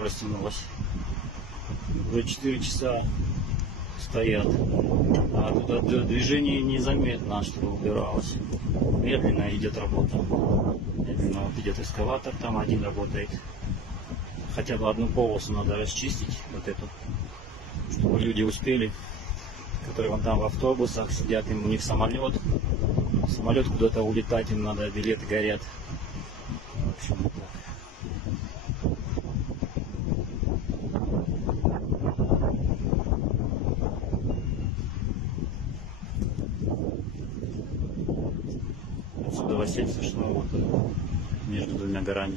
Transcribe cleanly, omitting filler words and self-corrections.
растянулась. Уже 4 часа стоят. А туда движение незаметно, чтобы убиралось. Медленно идет работа. Медленно вот идет эскаватор, там один работает. Хотя бы одну полосу надо расчистить, вот эту, чтобы люди успели, которые вон там в автобусах сидят, им у них самолет куда-то улетать, им надо, билеты горят. В общем, вот так. Отсюда Василь сошло вот между двумя горами.